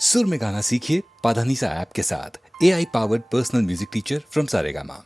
सुर में गाना सीखिए पाधानीसा ऐप के साथ। AI powered personal music teacher from Saregama.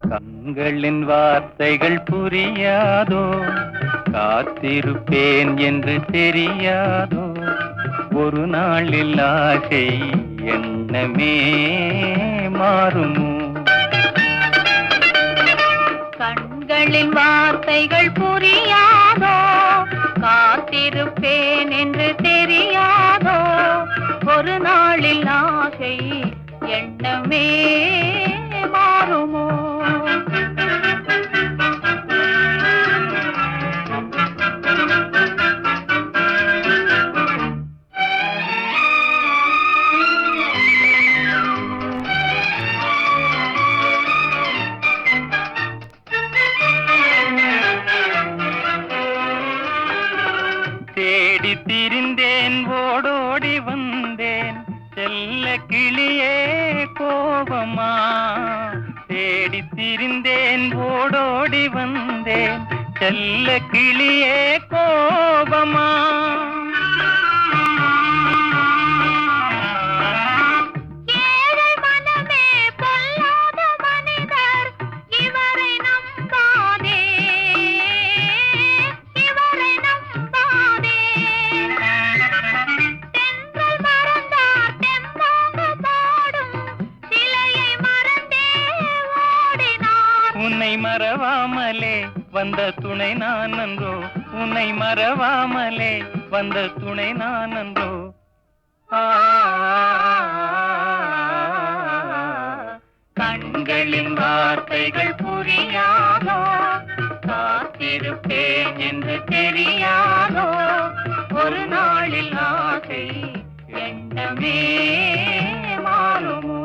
கண்களின் வார்த்தைகள் புரியாதோ, காத்திருப்பேன் என்று தெரியாதோ, ஒரு நாளில் ஆசை எண்ணமே மாறுமோ. கண்களின் வார்த்தைகள் புரியாதோ, காத்திருப்பேன் என்று தெரியாதோ, ஒரு நாளில் ஆசை எண்ணமே மாறுமோ. தேடி திரிந்தேன், ஓடோடி வந்தேன், செல்ல கிளியே கோபமா. தேடி திரிந்தேன், ஓடோடி வந்தேன், செல்ல கிளியே கோபமா. சிலை மறவாமலே வந்த துணை நான் நன்றோ, உன்னை மறவாமலே வந்த துணை நான் நன்றோ. கண்களின் வார்த்தைகள் புரியாதோ, காத்திருப்பேன் என்று தெரியாதோ, ஒரு நாளில் ஆசை எண்ணமே மாறுமோ.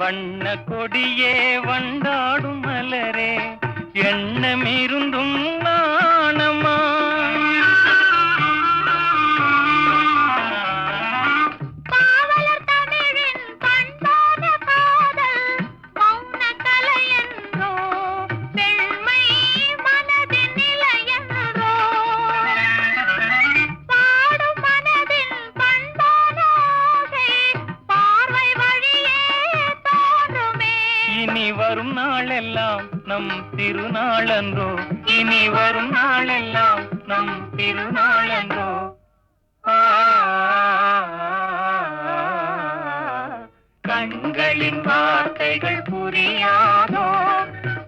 வண்ண கொடியே வண்டாடும் மலரே, எண்ணமிருந்தும் நாணமா. பாவலர் தமிழின் பண்பான காதல் மௌன கலை என்றோ, பெண்மை மனதின் நிலை என்றோ, பாடும் மனதின் பண்பான ஆசை பார்வை வழியே தோன்றுமே. இனி வரும் நாளெல்லாம் நம் திருநாளன்றோ, இனி வரும் நாளெல்லாம் நம் திருநாளன்றோ. கண்களின் வார்த்தைகள் புரியாதோ,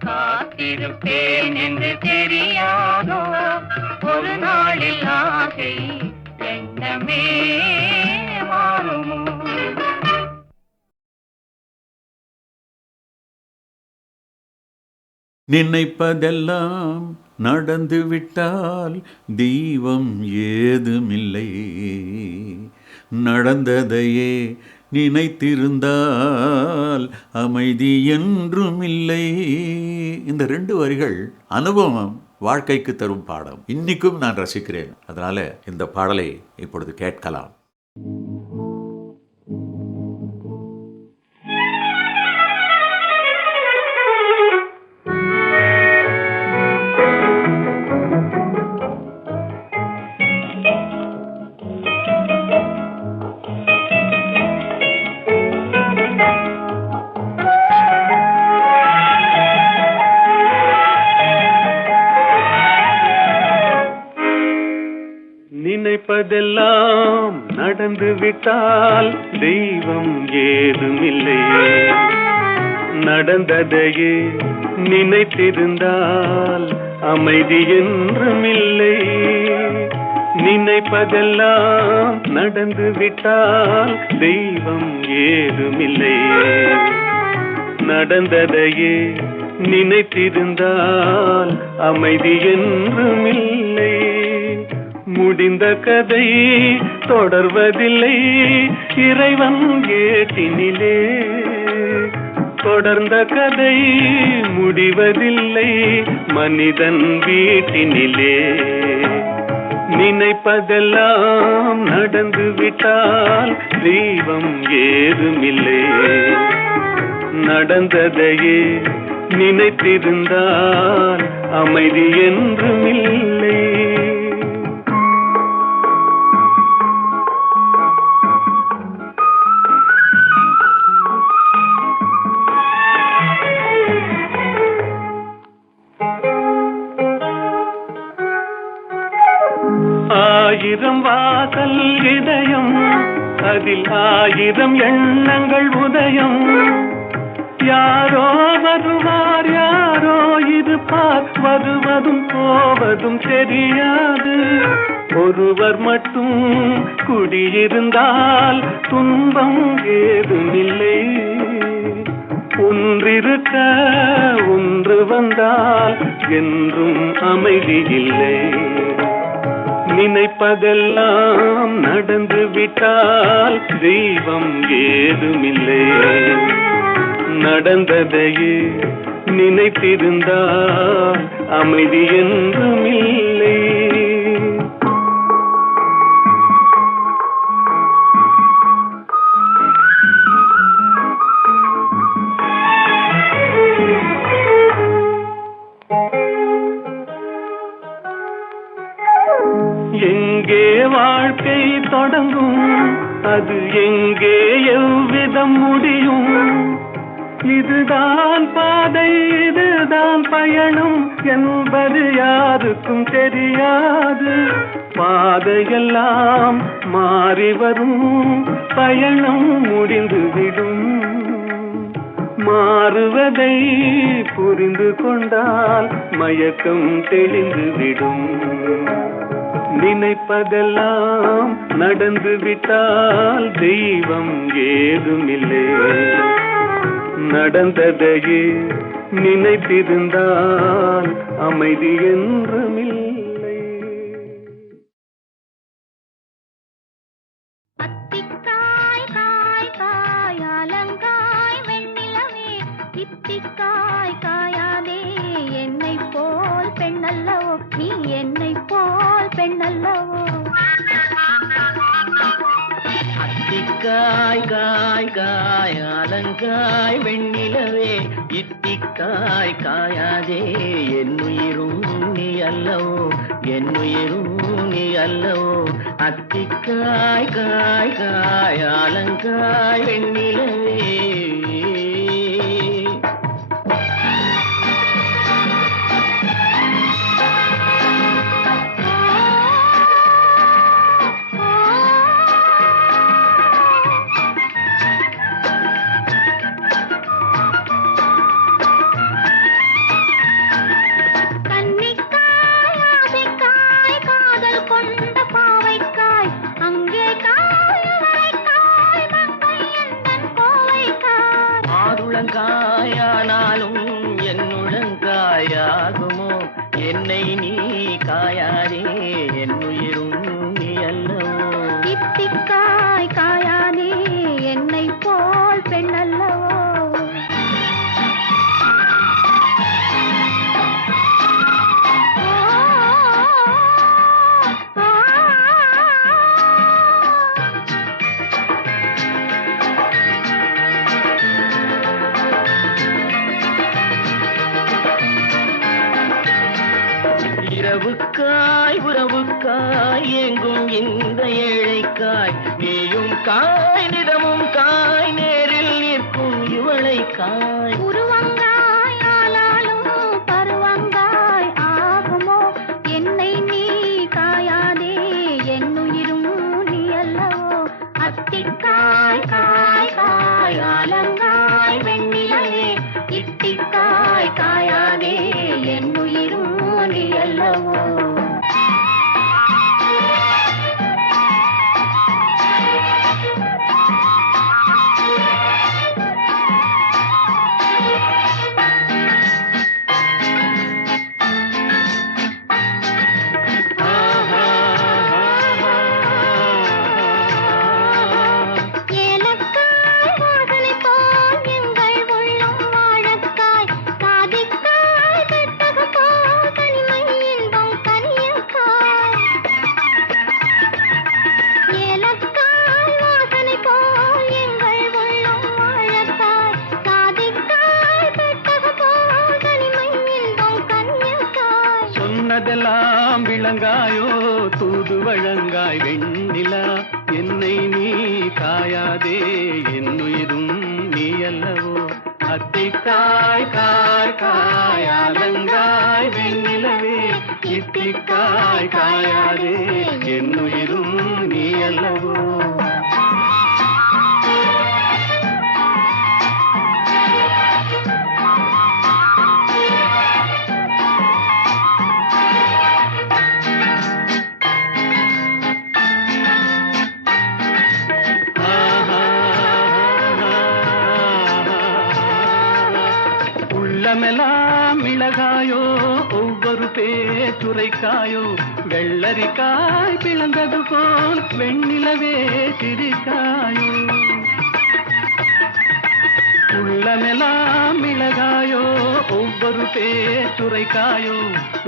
காத்திருப்பேன் என்று தெரியாதோ, ஒரு நாளில் ஆசை எண்ணமே மாறுமோ. நினைப்பதெல்லாம் நடந்துவிட்டால் தெய்வம் ஏதுமில்லை, நடந்ததையே நினைத்திருந்தால் அமைதி என்றுமில்லை. இந்த 2 வரிகள் அனுபவம் வாழ்க்கைக்கு தரும் பாடம். இன்னைக்கும் நான் ரசிக்கிறேன். அதனால இந்த பாடலை இப்பொழுது கேட்கலாம். நினைப்பதெல்லாம் நடந்து விட்டால் தெய்வம் ஏதுமில்லை, நடந்ததையே நினைத்திருந்தால் அமைதி என்றுமில்லை. நினைப்பதெல்லாம் நடந்து விட்டால் தெய்வம் ஏதுமில்லை, நடந்ததையே நினைத்திருந்தால் அமைதி என்றுமில்லை. முடிந்த கதை தொடர்வதில்லை இறைவன் ஏட்டினிலே, தொடர்ந்த கதை முடிவதில்லை மனிதன் வீட்டினிலே. நினைப்பதெல்லாம் நடந்து விட்டால் தெய்வம் ஏதுமில்லை, நடந்ததையே நினைத்திருந்தால் அமைதி என்றுமில்லை. ஆயிரம் வாசல் இதயம், அதில் 1000 எண்ணங்கள் உதயம். யாரோ வருவார் யாரோ இருப்பார், வருவதும் போவதும் தெரியாது. ஒருவர் மட்டும் குடியிருந்தால் துன்பம் ஏதுமில்லை. ஒன்றிருக்க ஒன்று வந்தால் என்றும் அமைதி இல்லை. நினைப்பதெல்லாம் நடந்து விட்டால் தெய்வம் ஏதுமில்லை, நடந்ததையே நினைத்திருந்தால் அமைதி என்றுமில்லை. எங்கே வாழ்க்கை தொடங்கும், அது எங்கே எவ்விதம் முடியும்? இதுதான் பாதை, இதுதான் பயணம் என்பது யாருக்கும் தெரியாது. பாதையெல்லாம் மாறி வரும், பயணம் முடிந்துவிடும். மாறுவதை புரிந்து கொண்டால் மயக்கம் தெளிந்துவிடும். நினைப்பதெல்லாம் நடந்து விட்டால் தெய்வம் ஏதுமில்லை. நடந்ததையே நினைத்திருந்தால் அமைதி என்றுமில்லை. அத்திக்காய் காய் காய் அலங்காய் வெண்ணிலவே, இத்திக்காய் காயாதே என்னை போல் பெண்ணல்லவோ, நீ என்னை போல் பெண்ணல்லவோ. அத்திக்காய் காய் காய் அலங்காய் வெண்ணிலவே, இத்திக்காய் காயாதே என்னுயிரும் நீ அல்லவோ, என்னுயிரும் நீ அல்லவோ. அத்திக்காய் காய் காய் அலங்காய் வெண்ணிலவே. காயானாலும் என்னுளங்காயாகுமோ, என்னை நீ காயாதே என்னுயிரும் நீ அல்லவோ. இத்திக்காய் காயாதே என்னை போல் பெண்ணல்லவோ. இரவுக்காய் உறவுக்காய் எங்கும் இந்த ஏழைக்காய், நீயும் காய் நிறமும் காய் நேரில் நிற்கும் இவளை காய். உருவங்காய் ஆனாலும் பருவங்காய் ஆகுமோ, என்னை நீ காயாதே என்னுயிரும் நீ அல்லவோ. அத்திக்காய் காய் காய் அலங்காய் வெண்ணிலவே, இத்திக்காய் காயாதே என்னுயிரும் நீ அல்லவோ. சொன்னதெல்லாம் விளங்காயோ தூது வழங்காய் வெண்ணிலா, என்னை நீ காயாதே என்னுயிரும் நீ அல்லவோ. அத்திக்காய் காய் காய் அலங்காய் வெண்ணிலவே, இத்திக்காய் காயாதே என்னுயிரும் நீ அல்லவோ. உள்ளமெல்லாம் மிளகாயோ ஒவ்வொரு பேச்சுரைக்காயோ, வெள்ளரிக்காய் பிளந்தது போல் வெண்ணிலவே சிரிக்காயோ. உள்ளமெல்லாம் மிளகாயோ ஒவ்வொரு பேச்சுரைக்காயோ,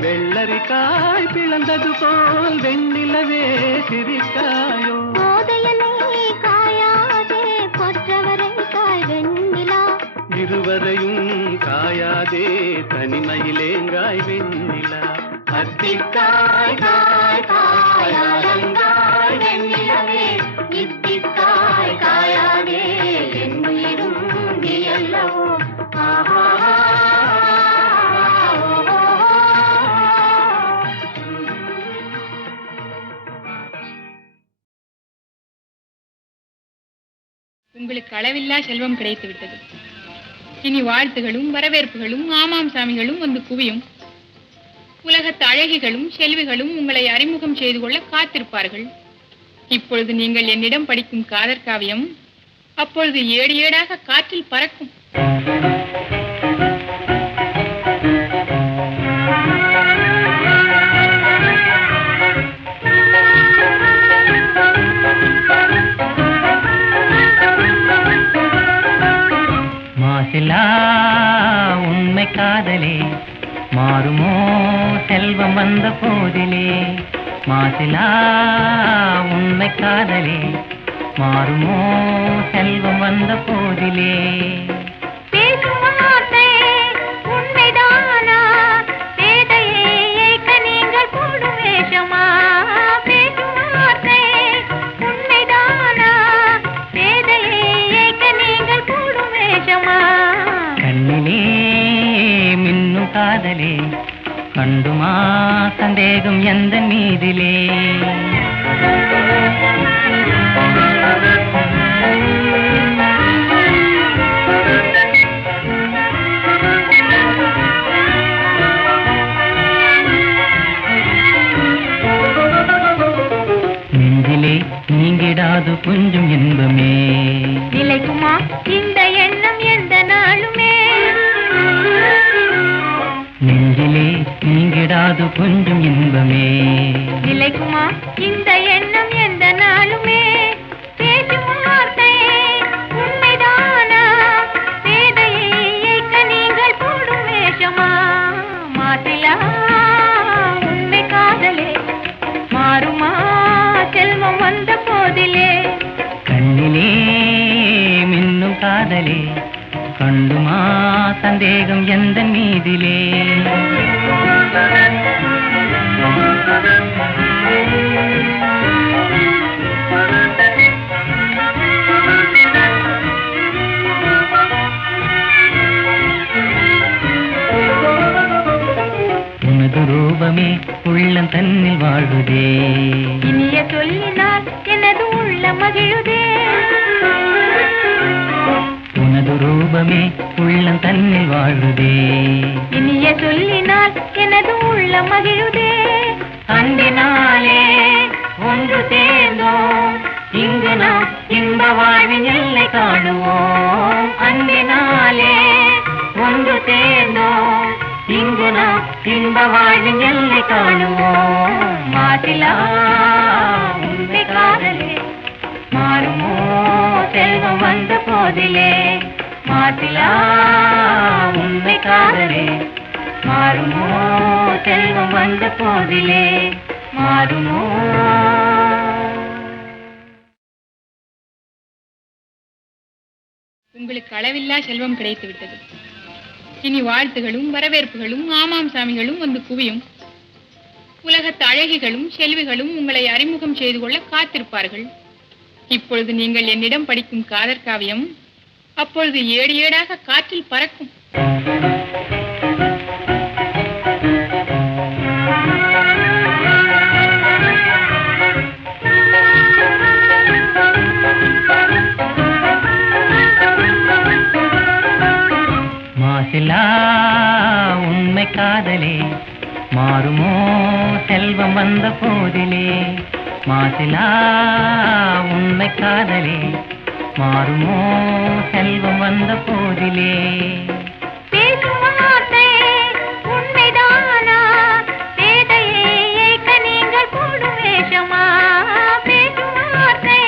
வெள்ளரிக்காய் பிளந்தது போல் வெண்ணிலவே சிரிக்காயோ. இருவரையும் காயாதே தனிமையிலேங்காய் வெண்ணிலா. அத்திக்காய் காய் காய் உங்களுக்கு அளவில்லா செல்வம் கிடைத்து விட்டது. இனி வாழ்த்துகளும் வரவேற்புகளும் ஆமாம் சாமிகளும் வந்து குவியும். உலகத்து அழகிகளும் செல்விகளும் உங்களை அறிமுகம் செய்து கொள்ள காத்திருப்பார்கள். இப்பொழுது நீங்கள் என்னிடம் படிக்கும் காதற் காவியம் அப்பொழுது ஏடு ஏடாக காற்றில் பறக்கும். மாசிலா உண்மை காதலே மாறுமோ செல்வம் வந்த போதிலே. மாசிலா உண்மை காதலே மாறுமோ செல்வம் வந்த போதிலே. பேசும் வார்த்தை உண்மைதானா? பேதையை ஏய்க்க நீங்கள் போடும் வேஷமா? பேசும் வார்த்தை உண்மைதானா? பேதையை ஏய்க்க நீங்கள் போடும் வேஷமா? கண்ணிலே மின்னும் காதலே கண்டுமா சந்தேகம் எந்த மீதிலே. நெஞ்சிலே நீங்கிடாது கொஞ்சம் இன்பமே. நிலைக்குமா இந்த எண்ணம் எந்த நாளுமே? நெஞ்சிலே நீங்கிடாது கொஞ்சம் இன்பமே. நிலைக்குமா இந்த எண்ணம் எந்த நாளுமே? பேசும் வார்த்தை உண்மைதானா? பேதையை ஏய்க்க நீங்கள் போடும் வேஷமா? மாசிலா உண்மை காதலே மாறுமா செல்வம் வந்த போதிலே. கண்ணிலே மின்னும் காதலே கண்டுமா சந்தேகம் எந்த மீதிலே. உனது ரூபமே உள்ளம் தன்னில் வாழுதே. இனிய சொல்லினால் எனது உள்ள மகிழுதே. உனது ரூபமே உள்ளம் தன்னில் வாழுதே. இனிய சொல்லினால் எனது உள்ள மகிழுதே. அன்பினாலே ஒன்று சேர்ந்தோம் இங்கு நாம் இன்ப வாழ்வின் எல்லை காணுவோம். அன்பினாலே ஒன்று சேர்ந்தோம் இங்கு நாம் இன்ப வாழ்வின் எல்லை காணுவோம். மாசிலா உண்மை காதலே மாறுமோ செல்வம் வந்த போதிலே. மாசிலா உண்மை காதலே மாறுமோ செல்வம் வந்த போதிலே. மாறுமோ. உங்களுக்கு அளவில்லா செல்வம் கிடைத்து விட்டது. இனி வாழ்த்துகளும் வரவேற்புகளும் ஆமாம் சாமிகளும் வந்து குவியும். உலகத்து அழகிகளும் செல்விகளும் உங்களை அறிமுகம் செய்து கொள்ள காத்திருப்பார்கள். இப்பொழுது நீங்கள் என்னிடம் படிக்கும் காதற் காவியம் அப்பொழுது ஏடு ஏடாக காற்றில் பறக்கும். மாசிலா உண்மை காதலே மாறுமோ செல்வம் வந்த போதிலே. மாசிலா உண்மை காதலே மாறுமோ செல்வம் வந்த போதிலே. பேசும் வார்த்தை உண்மைதானா? பேதையை ஏய்க்க நீங்கள் போடும் வேஷமா? பேசும் வார்த்தை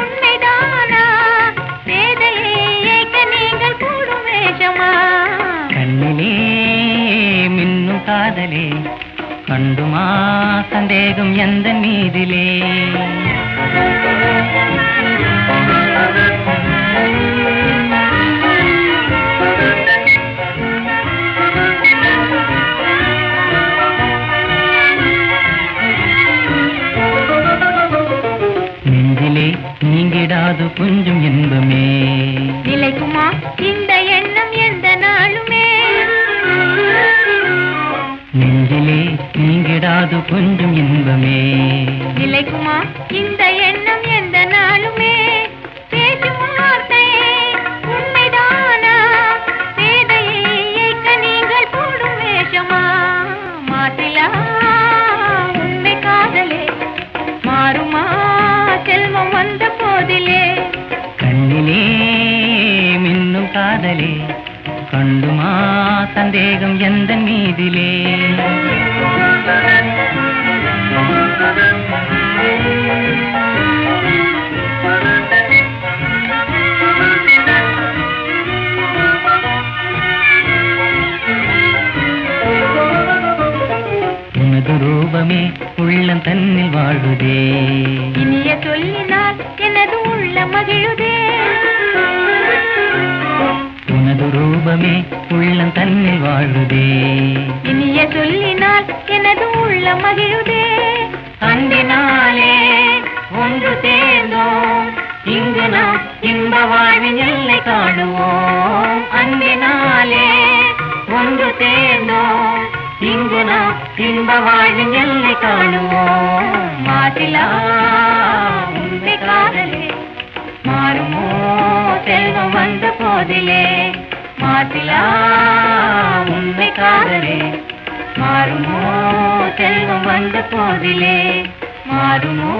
உண்மைதானா? பேதையை ஏய்க்க நீங்கள் போடும் வேஷமா? கண்ணிலே மின்னும் காதலே கண்டுமா சந்தேகம் எந்த மீதிலே. நெஞ்சிலே நீங்கிடாது கொஞ்சம் இன்பமே. நிலைக்குமா இந்த எண்ணம் எந்த நாளுமே? நெஞ்சிலே நீங்கிடாது கொஞ்சம் இன்பமே. நிலைக்குமா இந்த எண்ணம் எந்த நாளுமே? பேசும் சந்தேகம் எந்த மீதிலே உனது ரூபமே உள்ளம் தன்னில் வாழுதே இனிய சொல்லினால் எனது உள்ள மகிழுதே உனது ரூபமே உள்ளம் தன்னில் வாழுதே இனிய சொல்லினால் எனது உள்ள மகிழுதே அன்பினாலே ஒன்று சேர்ந்தோம் இங்கு நாம் இன்ப வாழ்வின் எல்லை காணுவோம் அன்பினாலே ஒன்று சேர்ந்தோம் இங்கு நாம் இன்ப வாழ்வின் எல்லை காணுவோம் மாசிலா உண்மை காதலே மாறுமோ செல்வம் வந்த போதிலே மாசிலா உண்மை காதலே மாறுமோ செல்வம் வந்த போதிலே மாறுமோ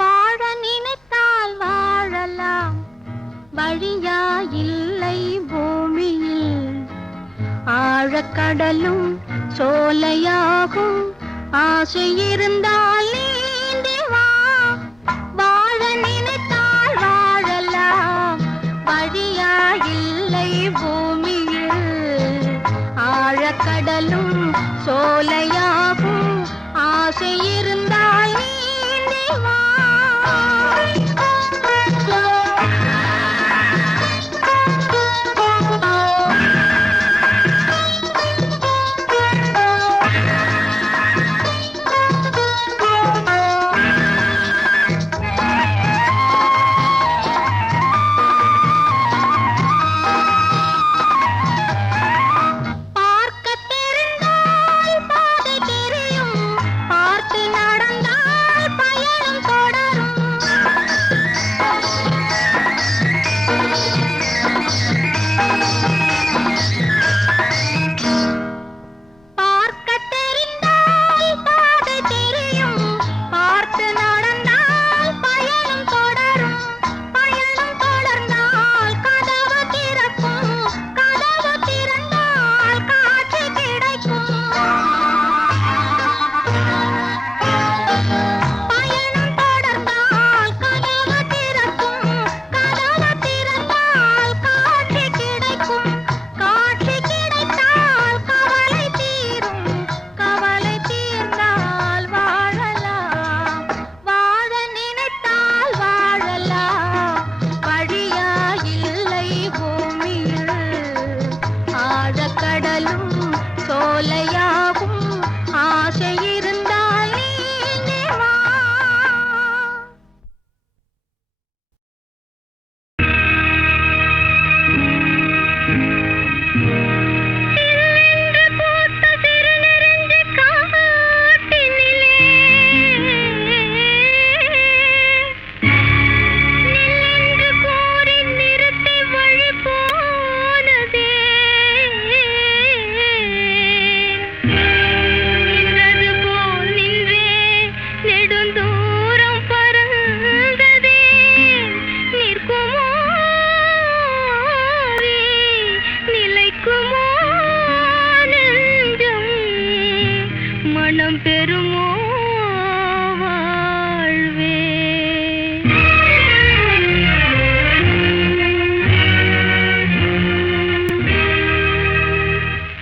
வாழ நினைத்தால் வாழலாம் வழியா இல்லை பூமியில் ஆழக்கடலும் சோலையாகும் ஆசை இருந்தால் நீந்தி வா வாழ நினைத்தால் வாழலாம் வழியா இல்லை பூமியில் ஆழக்கடலும் சோலையாகும் ஆசை இருந்தால் நீந்தி வா பார்க்கத் தெரிந்தால் பாதை தெரியும் பார்த்து நடந்தால் பயணம் தொடரும் பார்க்கத் தெரிந்தால் பாதை தெரியும் பார்த்து நடந்தால் பயணம் தொடரும் பயணம் தொடர்ந்தால் கதவு திறக்கும் கதவு திறந்தால் காட்சி கிடைக்கும் பயணம் தொடர்ந்தால் கதவு திறக்கும் கதவு திறந்தால் காட்சி கிடைக்கும் காட்சி கிடைத்தால் கவலை தீரும் கவலை தீர்ந்தால் வாழலாம் வாழ நினைத்தால் வாழலாம் வழியா இல்லை பூமியில் ஆழக்கடலும் சோலையாகும் ஆசை இருந்தால் நீந்தி வா சில்லென்று பூத்த சிறுநெருஞ்சி காட்டினிலே நில்லென்று கூறி நிறுத்தி வழி போனதே நின்றது போல் நின்றே நெடுந்தூரம் பறந்ததே நிற்குமோ நிலைக்குமோ நெஞ்சம் மனம் பெறுமோ வாழ்வே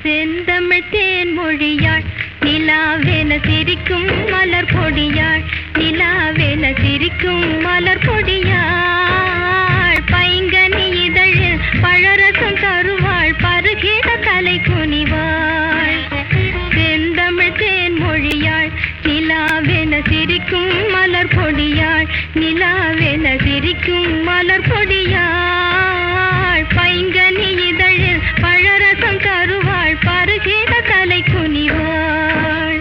செந்தமிழ் தேன்மொழியாள் நிலாவென சிரிக்கும் மலர் பொடியாள் நிலாவென சிரிக்கும் மலர் பொடியாள் பைங்கனி இதழில் பழரசம் தருவாள் பருகிட தலை குனிவாள் செந்தமிழ் தேன்மொழியாள் நிலாவென சிரிக்கும் மலர் பொடியாள் நிலாவென சிரிக்கும் மலர் பொடியாள் பைங்கனி இதழில் பழரசம் தருவாள் பருகிட தலை குனிவாள்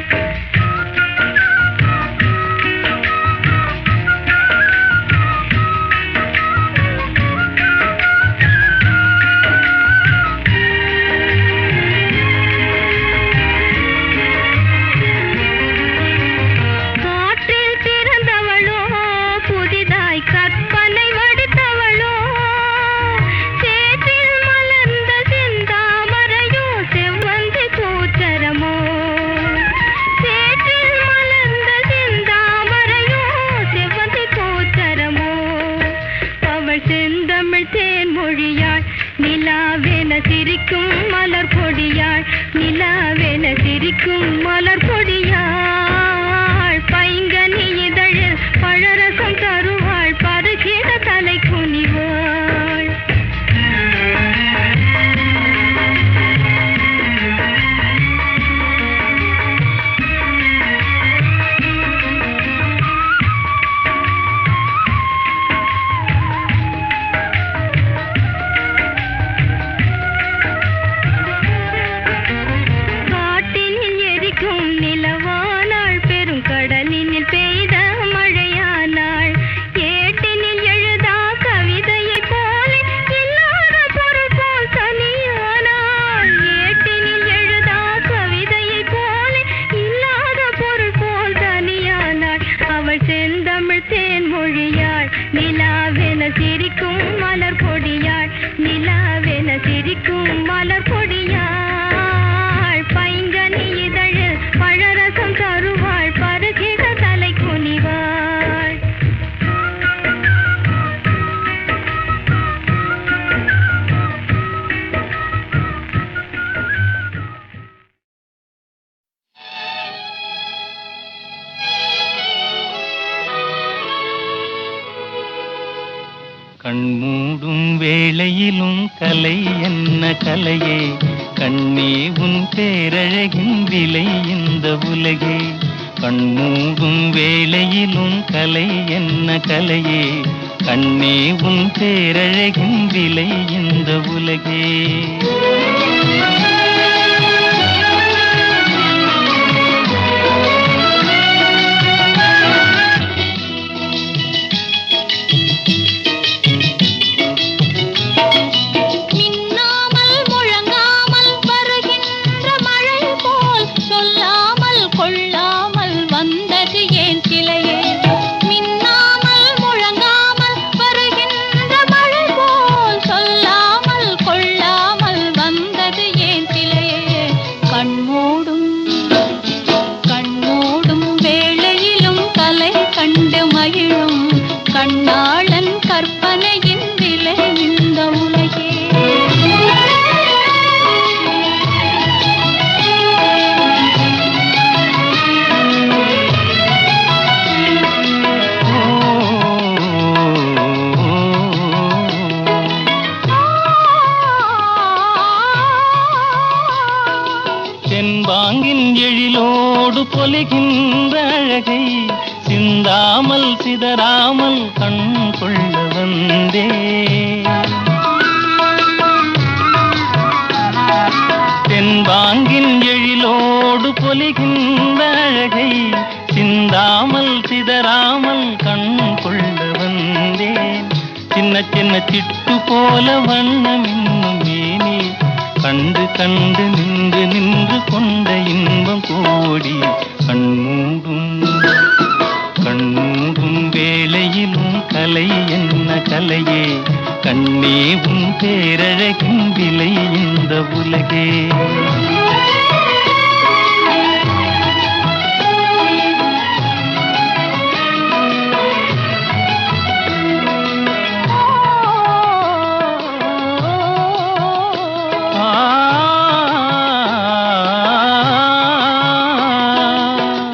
பழரசம் தருவாள் பருகிட தலை குனிவாள். காட்டினில் எரிக்கும் நிலவானாள் பெரும் கடலினில் பெய்த மழையானாள். ஏட்டினில் எழுதா கவிதையை போல இல்லாத பொருள் போல் தனியானாள். ஏட்டினில் எழுதா கவிதையை போல இல்லாத பொருள் போல் தனியானாள். அவள் செந்தமிழ் தேன்மொழியாள் நிலாவென சிரிக்கும் மலர் பொடியாள். நிலாவென சிரிக்கும் மலர் பொடியாள். பைங்கனி இதழு பழரசம் தருவாள் பருகிட தலை குனிவாள். கண்மூடும் வேளையிலும் கலை என்ன கலையே, கண்ணே உன் பேரழகின் விலை இந்த உலகே. கண்மூடும் வேளையிலும் கலை என்ன கலையே, கண்ணே உன் பேரழகின் விலை இந்த உலகே. மின்னாமல் முழங்காமல் வருகின்ற மழை போல் சொல்லாமல் கொள்ளாமல் வந்தது ஏன் சிலையே. மின்னாமல் முழங்காமல் வருகின்ற மழை போல் சொல்லாமல் கொள்ளாமல் வந்தது ஏன் சிலையே. கண்மூடும் கண்மூடும் வேளையிலும் கலை கண்டு மகிழும் கண்ணாளன் கற்பனையின் விலை இந்த உலகே. தென்பாங்கின் எழிலோடு பொலிகின்ற அழகை சிந்தாமல் சிதறாமல் கண் கொள்ள வந்தே. தென்பாங்கின் எழிலோடு பொலிகின்ற அழகை சிந்தாமல் சிதறாமல் கண் கொள்ள வந்தேன். சின்ன சின்ன சிட்டு போல வண்ணம் இன்னும் மேனே, கண்டு கண்டு நின்று நின்று கொண்ட இன்பம் கோடி. கண்மூடும் கண்மூடும் வேளையிலும் கலை என்ன கலையே, கண்ணே உன் பேரழகின் விலை இந்த உலகே.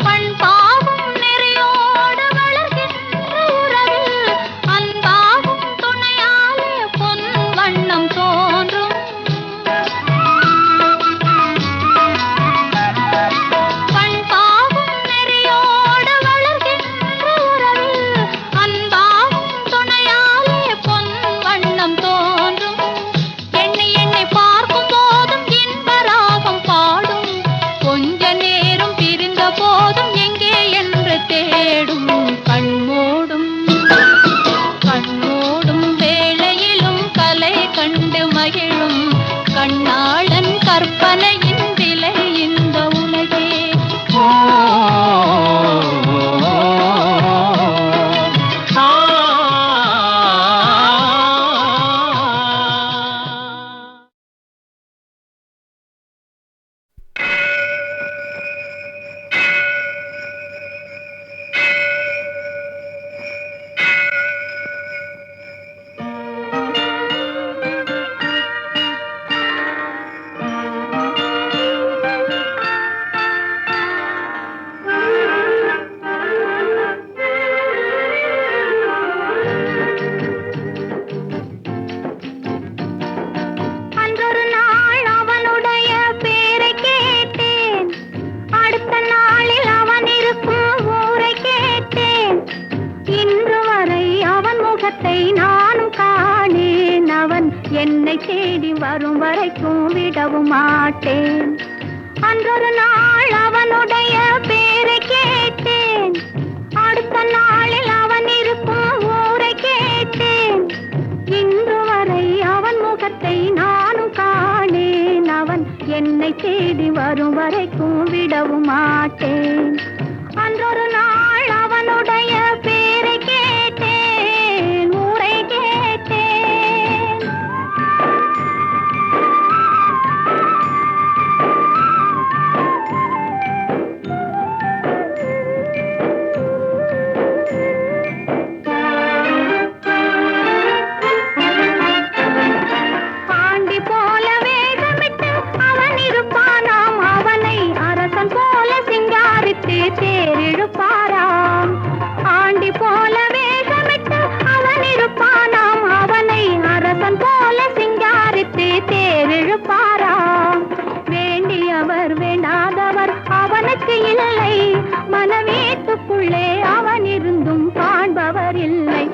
பண்பாகும் நெறியோடு வளர்கின்ற உறவில் அன்பாகும் துணையாலே பொன் வண்ணம் தோன்றும். முகத்தை நானும் காணேன். அவன் என்னை தேடி வரும் வரைக்கும் விடவும் மாட்டேன். அன்றொரு நாள் அவனுடைய பேரை கேட்டேன். அடுத்த நாளில் அவன் இருக்கும் ஊரை கேட்டேன். இன்று வரை அவன் முகத்தை நானும் காணேன். அவன் என்னை தேடி வரும் வரைக்கும் விடவும் மாட்டேன். அன்றொரு நாள் அவனுடைய பேரை கேட்டேன், ஊரை கேட்டேன். பாண்டி போல வேகமிட்டு அவன் இருப்பானாம். அவனை அரசன் போல சிங்காரித்து தேரிழுப்பாராம். ஆண்டி போல வேகமிட்டு அவன் இருப்பானாம். அவனை அரசன் போல சிங்காரித்து தேரிழுப்பாராம். வேண்டியவர் வேண்டாதவர் அவனுக்கு இல்லை. மனவீட்டுக்குள்ளே அவன் இருந்தும் காண்பவர் இல்லை.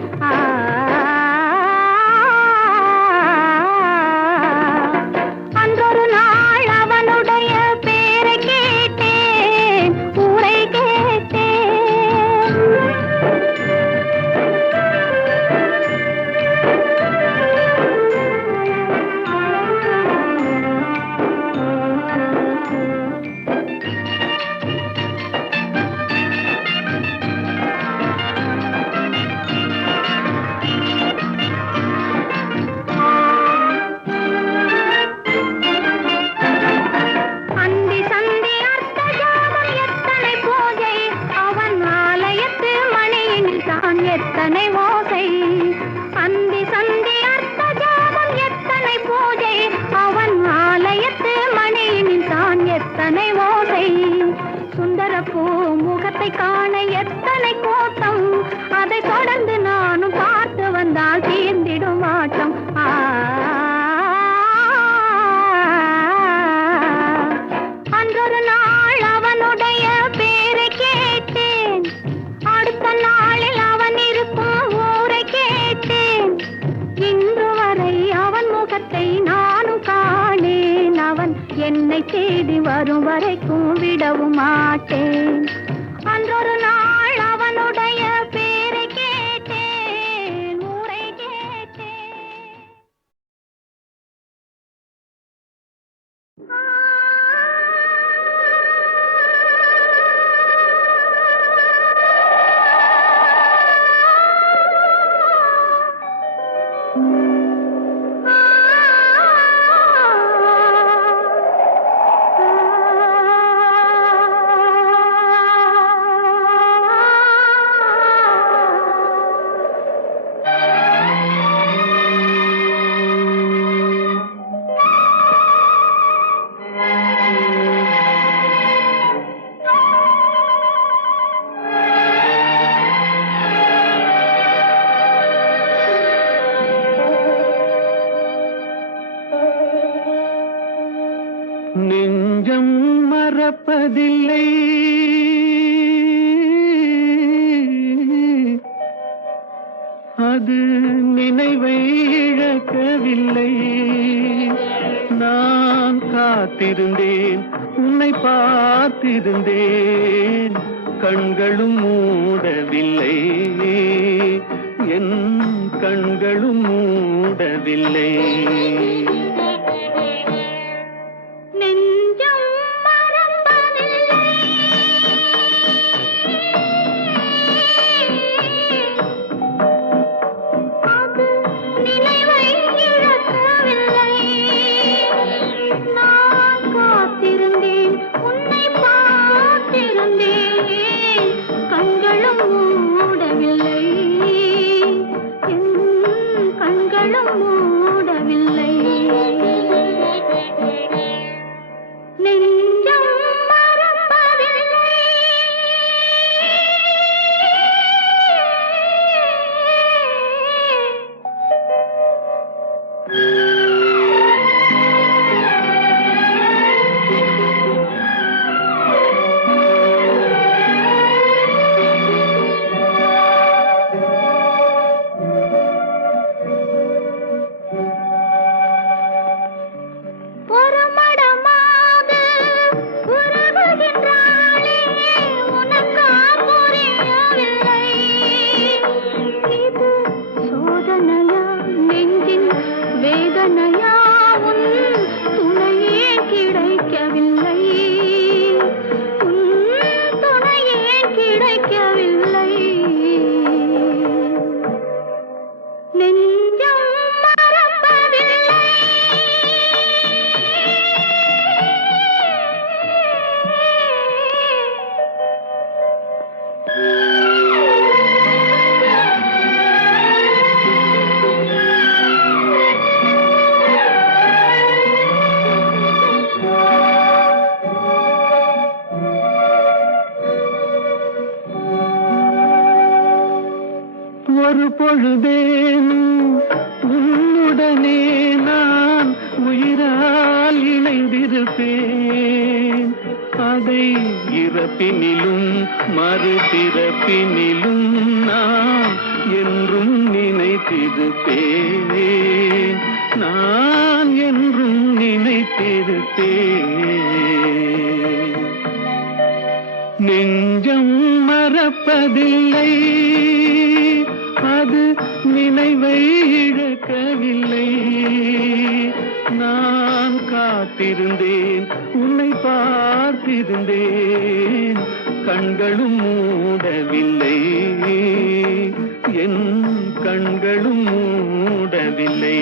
அன்றொரு நாள் அவனுடைய பேரை கேட்டேன், ஊரை கேட்டேன். அந்தி சந்தி அர்த்த ஜாமம் எத்தனை பூஜை, அவன் ஆலயத்து மணியில் தான் எத்தனை ஓசை. அந்தி சந்தி அர்த்த ஜாமம் எத்தனை பூஜை, அவன் ஆலயத்து மணியில் தான் எத்தனை ஓசை. சுந்தரப்பூ முகத்தை காண எத்தனை கூட்டம், அதை தொடர்ந்து நானும் பார்த்து வந்தால் தீர்ந்திடும் ஆட்டம். அன்றொரு நாள் அவனுடைய பேரை கேட்டேன். அடுத்த நாளில் அவன் இருக்கும் ஊரை கேட்டேன். இன்று வரை அவன் முகத்தை நானும் காணேன். அவன் என்னை தேடி வரும் வரைக்கும் விடவும் மாட்டேன். அன்றொரு நாள் அவனுடைய பேரை கேட்டேன், ஊரை கேட்டேன். நெஞ்சம் மறப்பதில்லை, அது நினைவை இழக்கவில்லை. நான் காத்திருந்தேன், உன்னை பார்த்திருந்தேன், கண்களும் மூடவில்லை, என் கண்களும் மூடவில்லை. நெஞ்சம் மறப்பதில்லை, அது நினைவை இழக்கவில்லை. நான் காத்திருந்தேன், உன்னை பார்த்திருந்தேன், கண்களும் மூடவில்லை, என் கண்களும் மூடவில்லை. ஒரு பொழுதேனும் உன்னுடனே நான் உயிரால் இணைந்திருப்பேன். அதை இறப்பினிலும் மறுபிறப்பினிலும் நான் என்றும் நினைத்திருப்பேன். நான் என்றும் நினைத்திருப்பேன். நெஞ்சம் மறப்பதில்லை, அது நினைவை இழக்கவில்லை. நான் காத்திருந்தேன், உன்னை பார்த்திருந்தேன், கண்களும் மூடவில்லை, என் கண்களும் மூடவில்லை.